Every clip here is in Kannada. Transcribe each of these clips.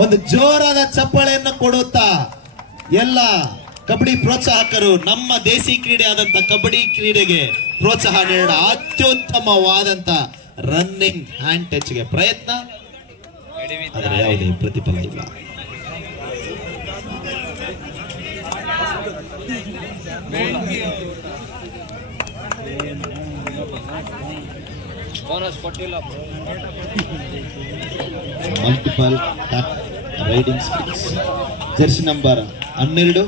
ಒಂದು ಜೋರಾದ ಚಪ್ಪಾಳೆಯನ್ನು ಕೊಡುತ್ತಾ ಎಲ್ಲ ಕಬಡ್ಡಿ ಪ್ರೋತ್ಸಾಹಕರು ನಮ್ಮ ದೇಸಿ ಕ್ರೀಡೆ ಆದಂತ ಕಬಡ್ಡಿ ಕ್ರೀಡೆಗೆ ಪ್ರೋತ್ಸಾಹ ನೀಡ ಅತ್ಯುತ್ತಮವಾದಂತ ರನ್ನಿಂಗ್ ಹ್ಯಾಂಡ್ ಟಚ್ ಗೆ ಪ್ರಯತ್ನ, ಆದರೆ ಯಾವುದೇ ಪ್ರತಿಫಲ ಇಲ್ಲ. Multiple riding skills. Jersey number 12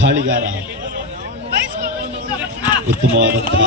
ದಾಳಿಗಾರ ಉತ್ತಮವಾದಂತಹ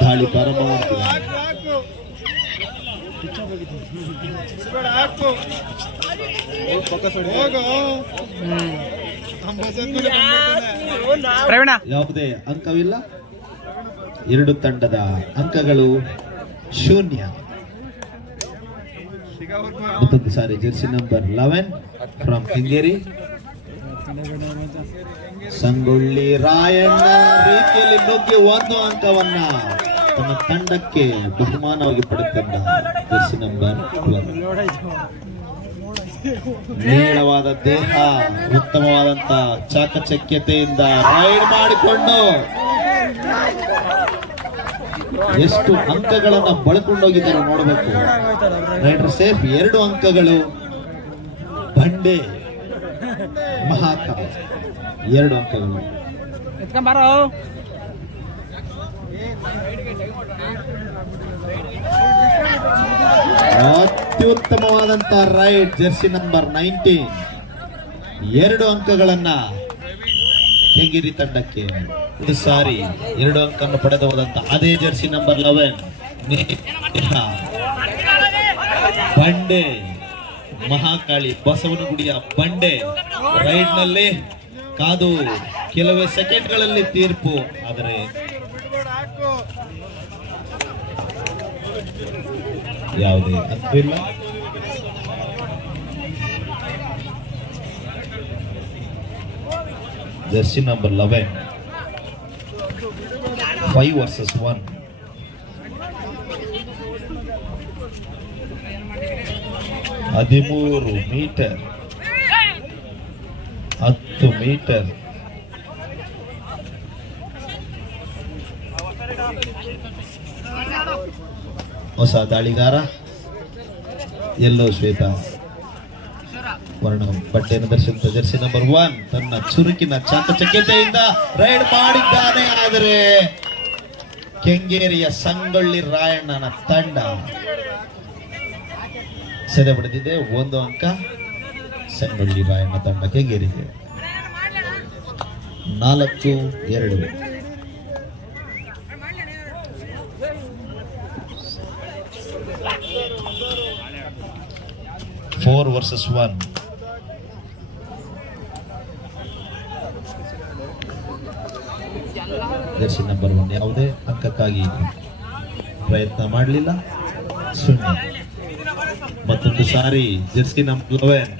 ದಾಳಿ ಪ್ರಾರಂಭ ಮಾಡ್ತಿದ್ದಾರೆ. ಯಾವುದೇ ಅಂಕವಿಲ್ಲ. ಎರಡು ತಂಡದ ಅಂಕಗಳು 0. ಮತ್ತೊಂದು ಸಾರಿ jersey number 11 from Kengeri Sangolli Rayanna ರೀತಿಯಲ್ಲಿ ನುಗ್ಗಿ 1 ಅಂಕವನ್ನ ತನ್ನ ತಂಡಕ್ಕೆ ಬಹುಮಾನವಾಗಿ ಪಡೆದುಕೊಂಡ ಜರ್ಸಿ ನಂಬರ್ 12. ನೇರವಾದ ದೇಹ, ಉತ್ತಮವಾದಂತ ಚಾಕಚಕ್ಯತೆಯಿಂದ ರೈಡ್ ಮಾಡಿಕೊಂಡು ಎಷ್ಟು ಅಂಕಗಳನ್ನ ಬಳಕೊಂಡೋಗಿದ್ದಾರೆ ನೋಡಬೇಕು. ರೈಡರ್ ಸೇಫ್ 2 ಅಂಕಗಳು. ಬಂಡೆ ಮಹಾಕಾಲ್ 2 ಅಂಕಗಳು. ಅತ್ಯುತ್ತಮವಾದಂತ ರೈಡ್ ಜರ್ಸಿ ನಂಬರ್ 19 2 ಅಂಕಗಳನ್ನ ಕೆಂಗೇರಿ ತಂಡಕ್ಕೆ. ಇದು ಸಾರಿ 2 ಅಂಕವನ್ನು ಪಡೆದು ಹೋದಂತ ಅದೇ ಜರ್ಸಿ ನಂಬರ್ 11 ಬಂಡೆ ಮಹಾಕಾಳಿ ಬಸವನಗುಡಿಯ ಬಂಡೆ ರೈಡ್ ನಲ್ಲಿ ಕಾದು ಕೆಲವೇ ಸೆಕೆಂಡ್ಗಳಲ್ಲಿ ತೀರ್ಪು, ಆದರೆ ಯಾವುದೇ ಅಂಕವಿಲ್ಲ. Jersey number 11 5 versus 1. ಹದಿಮೂರು ಮೀಟರ್ 10 ಮೀಟರ್. ಹೊಸ ದಾಳಿಗಾರ ಎಲ್ಲೋ ಶ್ವೇತ ವರ್ಣ ಬಟ್ಟೆಯನ್ನು ಧರಿಸಿದ ಜರ್ಸಿ ನಂಬರ್ 1 ತನ್ನ ಚುರುಕಿನ ಚಾಕಚಕ್ಯತೆಯಿಂದ ರೈಡ್ ಮಾಡಿದ್ದಾನೆ, ಆದರೆ ಕೆಂಗೇರಿಯ ಸಂಗೊಳ್ಳಿ ರಾಯಣ್ಣನ ತಂಡ ಸೆದೆ ಪಡೆದಿದೆ. 1 ಅಂಕ ಸಂಗೊಳ್ಳಿ ರಾಯಣ್ಣ ತಂಡ ಕೆಂಗೇರಿಗೆ. 4-2. 4 versus 1. ಜರ್ಸಿ ನಂಬರ್ 1 ಯಾವುದೇ ಅಂಕಕ್ಕಾಗಿ ಪ್ರಯತ್ನ ಮಾಡಲಿಲ್ಲ, 0. ಮತ್ತೊಂದು ಸಾರಿ ಜರ್ಸಿ ನಂಬರ್ 11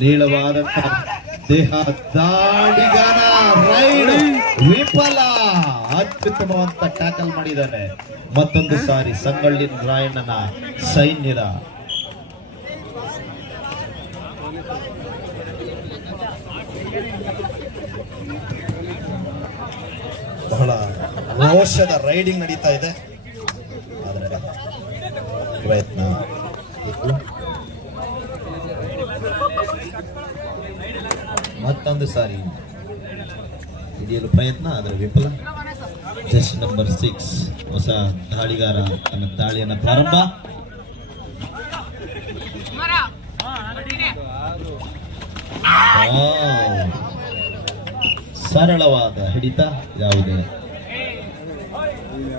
ನೀಳವಾದಂತ ದೇಹ, ದಾಳಿಗಾರ ರೈಡ್ ವಿಫಲ. ಅತ್ಯುತ್ತಮವಂತ ಟ್ಯಾಕಲ್ ಮಾಡಿದ್ದಾನೆ. ಮತ್ತೊಂದು ಸಾರಿ ಸಂಗೊಳ್ಳಿ ರಾಯಣ್ಣನ ಸೈನ್ಯದ ಬಹಳ ರೋಷದ ರೈಡಿಂಗ್ ನಡೀತಾ ಇದೆ, ಆದರೆ ಪ್ರಯತ್ನ ಮತ್ತೊಂದು ಸಾರಿ ಹಿಡಿಯಲು ಪ್ರಯತ್ನ, ಆದರೆ ವಿಫಲ. ಜರ್ಸಿ ನಂಬರ್ 6 ಹೊಸ ದಾಳಿಗಾರ ತನ್ನ ದಾಳಿಯನ್ನು ಪ್ರಾರಂಭ. ಸರಳವಾದ ಹಿಡಿತ, ಯಾವುದೇ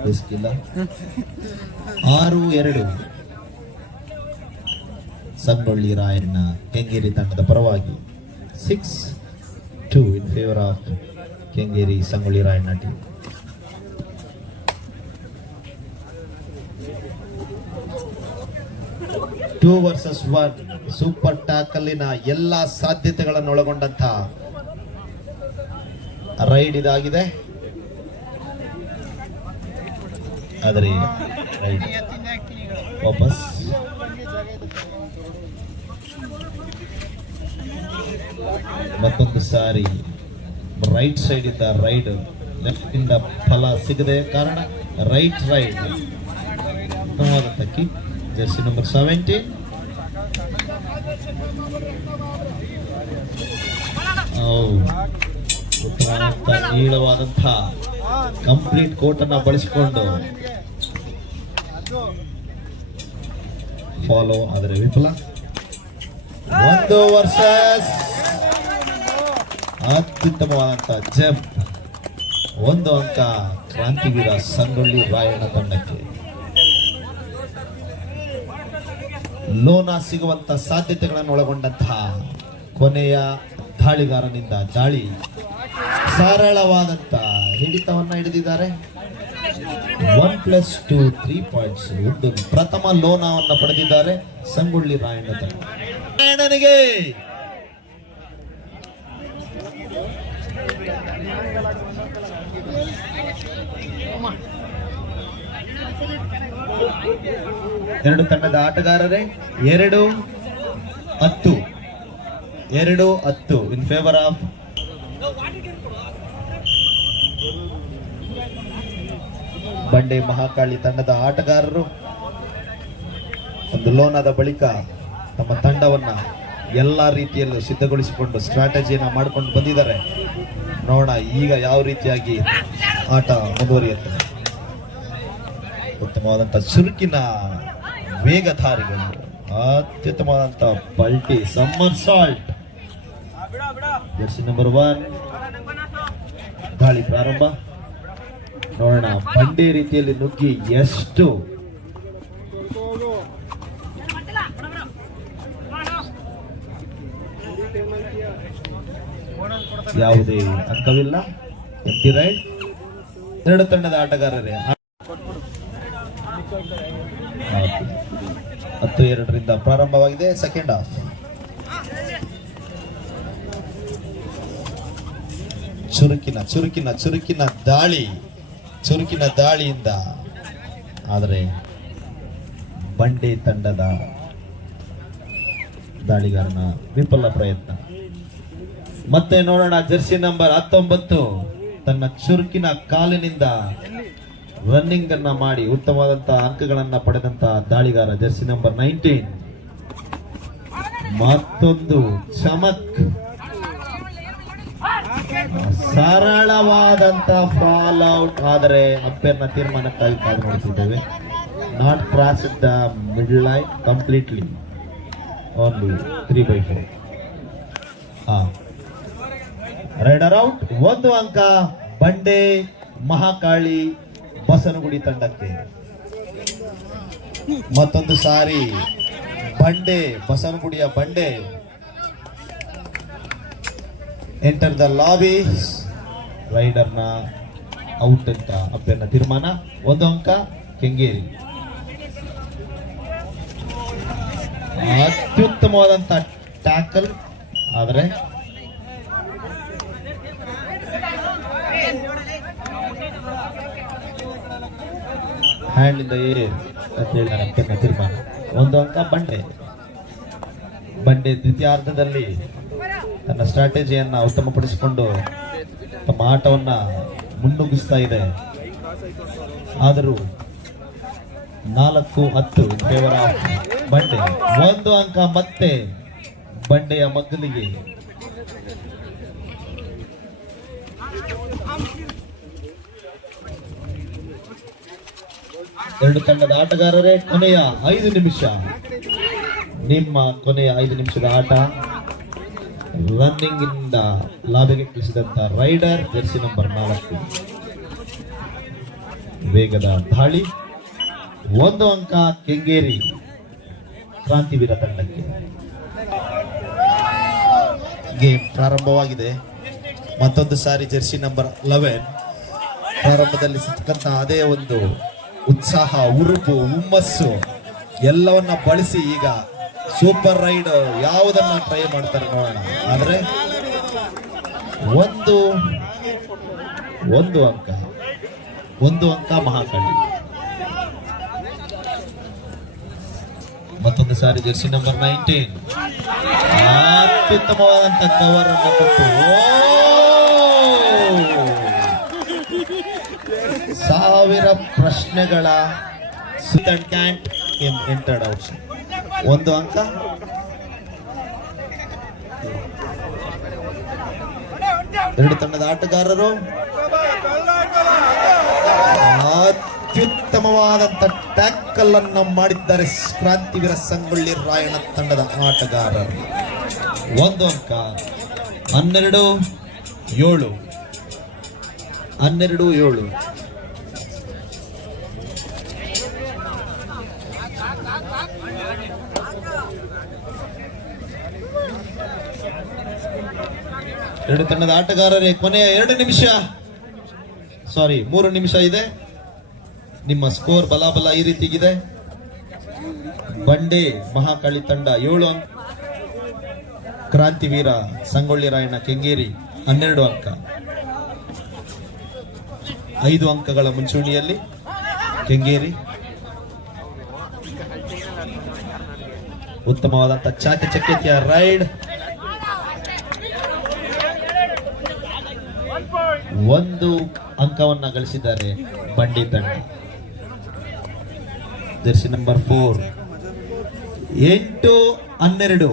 ರಿಸ್ಕ್ ಇಲ್ಲ. 6-2 ಸಂಗೊಳ್ಳಿ ರಾಯಣ್ಣ ಕೆಂಗೇರಿ ತಂಡದ ಪರವಾಗಿ. 6-2 in favour of Kengeri Sangolli Rayanna team. 2 versus 1 super ಟ್ಯಾಕಲಿನ ಎಲ್ಲಾ ಸಾಧ್ಯತೆಗಳನ್ನು ಒಳಗೊಂಡಂತ ರೈಡ್ ಇದಾಗಿದೆ, ಆದರೆ ರೈಡ್ ವಾಪಸ್. ಮತ್ತೊಂದು ಸಾರಿ ರೈಟ್ ಸೈಡ್ ಇಂದ ರೈಡ್, ಲೆಫ್ಟ್ ಇಂದ ಫಲ ಸಿಗದೆ ಕಾರಣ ರೈಟ್ ರೈಡ್. ಉತ್ತಮವಾದಂಥ ಕಿಕ್. Jersey number 17. ಉತ್ತಮವಾದಂಥ ನೀಳವಾದಂಥ ಕಂಪ್ಲೀಟ್ ಕೋರ್ಟ್ ಅನ್ನ ಬಳಸಿಕೊಂಡು ಫಾಲೋ, ಆದರೆ ವಿಫಲ. 1 ವರ್ಸಸ್ ಅತ್ಯುತ್ತಮವಾದಂಥ ಜಂಪ್. 1 ಅಂಕ ಕ್ರಾಂತಿವೀರ ಸಂಗೊಳ್ಳಿ ರಾಯಣ್ಣ ತಂಡಕ್ಕೆ. ಲೋನ ಸಿಗುವಂತ ಸಾಧ್ಯತೆಗಳನ್ನು ಒಳಗೊಂಡಂತಹ ಕೊನೆಯ ದಾಳಿಗಾರನಿಂದ ದಾಳಿ. ಸರಳವಾದಂತ ಹಿಡಿತವನ್ನ ಹಿಡಿದಿದ್ದಾರೆ. 1+2 3 ಪಾಯಿಂಟ್ಸ್. ಒಂದು ಪ್ರಥಮ ಲೋನವನ್ನ ಪಡೆದಿದ್ದಾರೆ ಸಂಗೊಳ್ಳಿ ರಾಯಣ್ಣ ತಂಡ. ರಾಯಣ್ಣನಿಗೆ ಎರಡು ತಂಡದ ಆಟಗಾರರೇ 2-10 ಇನ್ ಫೇವರ್ ಆಫ್ ಬಂಡೆ ಮಹಾಕಾಳಿ ತಂಡದ ಆಟಗಾರರು. ಒಂದು ಲೋನದ ಬಳಿಕ ತಮ್ಮ ತಂಡವನ್ನ ಎಲ್ಲಾ ರೀತಿಯಲ್ಲೂ ಸಿದ್ಧಗೊಳಿಸಿಕೊಂಡು ಸ್ಟ್ರಾಟಜಿಯನ್ನ ಮಾಡಿಕೊಂಡು ಬಂದಿದ್ದಾರೆ. ನೋಡೋಣ ಈಗ ಯಾವ ರೀತಿಯಾಗಿ ಆಟ ಮುಂದುವರಿಯುತ್ತದೆ. ಉತ್ತಮವಾದಂಥ ಚುರುಕಿನ ವೇಗಧಾರಿಗಳು, ಅತ್ಯುತ್ತಮವಾದಂಥ ಪಲ್ಟಿ ಸಮ್ಮರ್ ಸಾಲ್ಟ್. ಜರ್ಸಿ ನಂಬರ್ 1 ದಾಳಿ ಪ್ರಾರಂಭ. ನೋಡೋಣ ಬಂಡೆ ರೀತಿಯಲ್ಲಿ ನುಗ್ಗಿ ಎಷ್ಟು ಯಾವುದೇ ಅಂಕವಿಲ್ಲ. ಎಂಟಿ ರೈಡ್. ಎರಡು ತಂಡದ ಆಟಗಾರರೇ 10-2 ಪ್ರಾರಂಭವಾಗಿದೆ ಸೆಕೆಂಡ್ ಹಾಫ್. ಚುರುಕಿನ ದಾಳಿಯಿಂದ ಆದರೆ ಬಂಡೆ ತಂಡದ ದಾಳಿಗಾರನ ವಿಫಲ ಪ್ರಯತ್ನ. ಮತ್ತೆ ನೋಡೋಣ ಜರ್ಸಿ ನಂಬರ್ 19 ತನ್ನ ಚುರುಕಿನ ಕಾಲಿನಿಂದ ರನ್ನಿಂಗ್ ಅನ್ನ ಮಾಡಿ ಉತ್ತಮವಾದಂತಹ ಅಂಕಗಳನ್ನ ಪಡೆದಂತ ದಾಳಿಗಾರ ಜರ್ಸಿ ನಂಬರ್ 19. ಮತ್ತೊಂದು ಚಮಕ್, ಸರಳವಾದಂತ ಫಾಲ್ ಔಟ್. ಆದರೆ ಅಂಪೈರ್ನ ತೀರ್ಮಾನಕ್ಕಾಗಿ ಕಾದು ನೋಡುತ್ತಿದ್ದೇವೆ. Not cross the middle line completely, only 3/4. Rider out. 1 ಅಂಕ ಬಂಡೆ ಮಹಾಕಾಳಿ ಬಸವನಗುಡಿ ತಂಡಕ್ಕೆ. ಮತ್ತೊಂದು ಸಾರಿ ಬಸವನಗುಡಿಯ ಬಂಡೆ ಎಂಟರ್ ದ ಲಾಬಿ. ರೈಡರ್ನ ಔಟ್ ಅಂತ ಅಂಪೈರ್ನ ತೀರ್ಮಾನ. 1 ಅಂಕ ಕೆಂಗೇರಿ. ಅತ್ಯುತ್ತಮವಾದಂತ ಟ್ಯಾಕಲ್, ಆದರೆ ಹ್ಯಾಂಡ್ ಇಂದ ಅಂತ ಹೇಳಿ ಅಂಪೈರ್ನ ತೀರ್ಮಾನ. 1 ಅಂಕ ಬಂಡೆ ದ್ವಿತೀಯಾರ್ಧದಲ್ಲಿ ತನ್ನ ಸ್ಟ್ರಾಟಜಿಯನ್ನ ಉತ್ತಮಪಡಿಸಿಕೊಂಡು ತಮ್ಮ ಆಟವನ್ನ ಮುನ್ನುಗ್ಗಿಸ್ತಾ ಇದೆ. ಆದರೂ 4-10 ಫೇವರ್ ಆಫ್ ಬಂಡೆ. 1 ಅಂಕ ಮತ್ತೆ ಬಂಡೆಯ ಮಗ್ಗಲಿಗೆ. ಎರಡು ತಂಡದ ಆಟಗಾರರೇ ಕೊನೆಯ 5 ನಿಮಿಷ. ನಿಮ್ಮ ಕೊನೆಯ 5 ನಿಮಿಷದ ಆಟ. ರನ್ನಿಂಗ್ ಇಂದ ಲಾಭಕ್ಕೆ ಕಳಿಸಿದಂತ ರೈಡರ್ ಜರ್ಸಿ ನಂಬರ್ 4. ವೇಗದ ದಾಳಿ. 1 ಅಂಕ ಕೆಂಗೇರಿ ಕ್ರಾಂತಿವೀರ ತಂಡಕ್ಕೆ. ಗೇಮ್ ಪ್ರಾರಂಭವಾಗಿದೆ. ಮತ್ತೊಂದು ಸಾರಿ ಜರ್ಸಿ ನಂಬರ್ 11 ಪ್ರಾರಂಭದಲ್ಲಿ ಸಿಕ್ಕಂತ ಅದೇ ಒಂದು ಉತ್ಸಾಹ, ಉರುಪು, ಹುಮ್ಮಸ್ಸು ಎಲ್ಲವನ್ನ ಬಳಸಿ ಈಗ ಸೂಪರ್ ರೈಡ್ ಯಾವುದನ್ನ ಟ್ರೈ ಮಾಡ್ತಾರೆ ನೋಡೋಣ. ಆದ್ರೆ ಒಂದು ಅಂಕ ಮಹಾಕಾಳಿ. ಮತ್ತೊಂದು ಸಾರಿ ಜೆರ್ಸಿ ನಂಬರ್ 19 ಅತ್ಯುತ್ತಮವಾದಂತ ಕವರ್ ಅನ್ನು ಕೊಟ್ಟು 1000 ಪ್ರಶ್ನೆಗಳ ಕ್ಯಾಂಟ್ ಎಂಟರ್ಡ್ ಔಟ್. ಒಂದು ಅಂಕ. ಎರಡು ತಂಡದ ಆಟಗಾರರು ಅತ್ಯುತ್ತಮವಾದಂತ ಟ್ಯಾಕಲ್ ಅನ್ನು ಮಾಡಿದ್ದಾರೆ ಕ್ರಾಂತಿವೀರ ಸಂಗೊಳ್ಳಿ ರಾಯಣ್ಣ ತಂಡದ ಆಟಗಾರರು. ಒಂದು ಅಂಕ. 12-7. 12-7. ಎರಡು ತಂಡದ ಆಟಗಾರರೇ ಕೊನೆಯ 3 ನಿಮಿಷ ಇದೆ. ನಿಮ್ಮ ಸ್ಕೋರ್ ಬಲಾಬಲ ಈ ರೀತಿಗಿದೆ. ಬಂಡೆ ಮಹಾಕಾಳಿ ತಂಡ 7 ಅಂಕ, ಕ್ರಾಂತಿವೀರ ಸಂಗೊಳ್ಳಿ ರಾಯಣ್ಣ ಕೆಂಗೇರಿ 12 ಅಂಕ. 5 ಅಂಕಗಳ ಮುಂಚೂಣಿಯಲ್ಲಿ ಕೆಂಗೇರಿ. ಉತ್ತಮವಾದಂತ ಚಾಕಚಕ್ಯತೆಯ ರೈಡ್. 1 ಅಂಕವನ್ನ ಗಳಿಸಿದ್ದಾರೆ ಬಂಡಿ ತಂಡ. Jersey number 4. 8-12.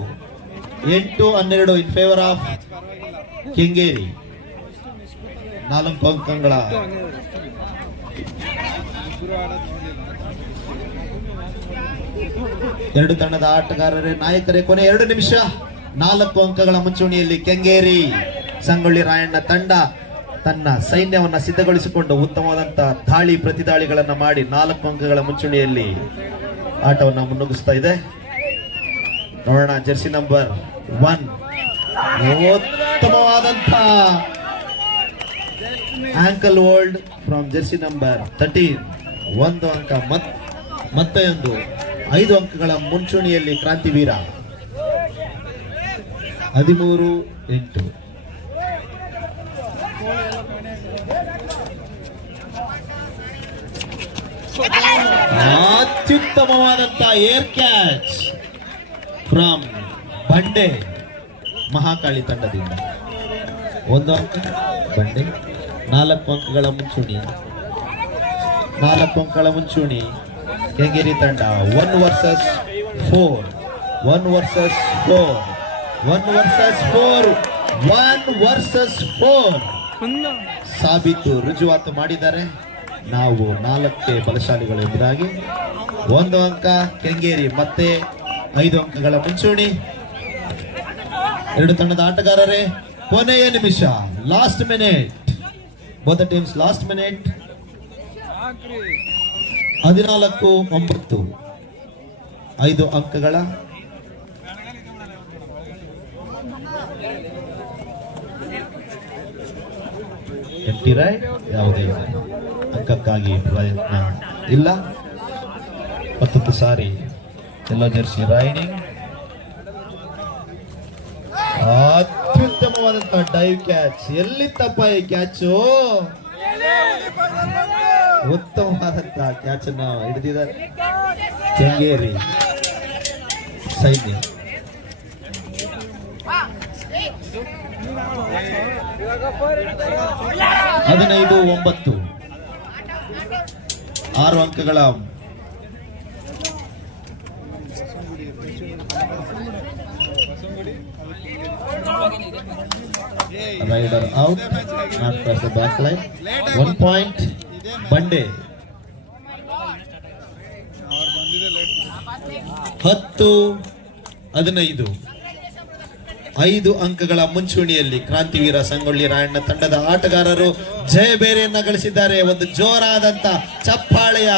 8-12 in favour of Kengeri. 4 ಅಂಕಗಳ ಎರಡು ತಂಡದ ಆಟಗಾರರೇ ನಾಯಕರೇ. ಕೊನೆ 2 ನಿಮಿಷ. 4 ಅಂಕಗಳ ಮುಂಚೂಣಿಯಲ್ಲಿ ಕೆಂಗೇರಿ ಸಂಗೊಳ್ಳಿ ರಾಯಣ್ಣ ತಂಡ ತನ್ನ ಸೈನ್ಯವನ್ನ ಸಿದ್ಧಗೊಳಿಸಿಕೊಂಡು ಉತ್ತಮವಾದಂತ ದಾಳಿ ಪ್ರತಿದಾಳಿಗಳನ್ನ ಮಾಡಿ 4 ಅಂಕಗಳ ಮುಂಚೂಣಿಯಲ್ಲಿ ಆಟವನ್ನ ಮುನ್ನುಗ್ಗಿಸ್ತಾ ಇದೆ. ನೋಡೋಣ ಜೆರ್ಸಿ ನಂಬರ್ 1. ಉತ್ತಮವಾದಂತ ankle hold from jersey number 13. 1 ಅಂಕ. ಮತ್ತೆ 5 ಅಂಕಗಳ ಮುಂಚೂಣಿಯಲ್ಲಿ ಕ್ರಾಂತಿವೀರ. 13-8. ಅತ್ಯುತ್ತಮವಾದಂತ air catch from Bande Mahakali ತಂಡದಿಂದ. 1 ಅಂಕ ಬಂಡೆ. 4 ಅಂಕಗಳ ಮುಂಚೂಣಿ. 4 ಅಂಕಗಳ ಮುಂಚೂಣಿ ಕೆಂಗೇರಿ ತಂಡ. 1 ವರ್ಸಸ್ 4. 1 ವರ್ಸಸ್ 4. 1 ವರ್ಸಸ್ 4 ಸಾಬೀತು ರುಜುವಾತು ಮಾಡಿದ್ದಾರೆ. ನಾವು 4ಕ್ಕೆ ಬಲಶಾಲಿಗಳು ಎಂಬುದಾಗಿ. 1 ಅಂಕ ಕೆಂಗೇರಿ. ಮತ್ತೆ 5 ಅಂಕಗಳ ಮುಂಚೂಣಿ. ಎರಡು ತಂಡದ ಆಟಗಾರರೇ ಕೊನೆಯ ನಿಮಿಷ. Last minute. Both teams last minute. 14-9. 5 ಅಂಕಗಳ ಎಂಟಿ ರೈಡ್. ಯಾವುದೇ ಅಂಕಕ್ಕಾಗಿ ಪ್ರಯತ್ನ ಇಲ್ಲ. ಮತ್ತೊಂದು ಸಾರಿ ಎಲ್ಲೋ ಜೆರ್ಸಿ ರೈಡಿಂಗ್. ಅತ್ಯುತ್ತಮವಾದಂತಹ ಡೈವ್ ಕ್ಯಾಚ್. ಎಲ್ಲಿತ್ತಪ್ಪ ಈ ಕ್ಯಾಚು? ಉತ್ತಮವಾದಂತಹ ಕ್ಯಾಚ್ ಅನ್ನ ಹಿಡಿದಿದ್ದಾರೆ ಕೆಂಗೇರಿ ಸೈನ್ಯ. 15-9. 6 ಅಂಕಗಳ rider out. Not cross the back line. 1 point ಬಂಡೆ. 10-15. 5 ಅಂಕಗಳ ಮುಂಚೂಣಿಯಲ್ಲಿ ಕ್ರಾಂತಿವೀರ ಸಂಗೊಳ್ಳಿ ರಾಯಣ್ಣ ತಂಡದ ಆಟಗಾರರು ಜಯಬೇರೆಯನ್ನ ಗಳಿಸಿದ್ದಾರೆ. ಒಂದು ಜೋರಾದಂತ ಚಪ್ಪಾಳೆಯ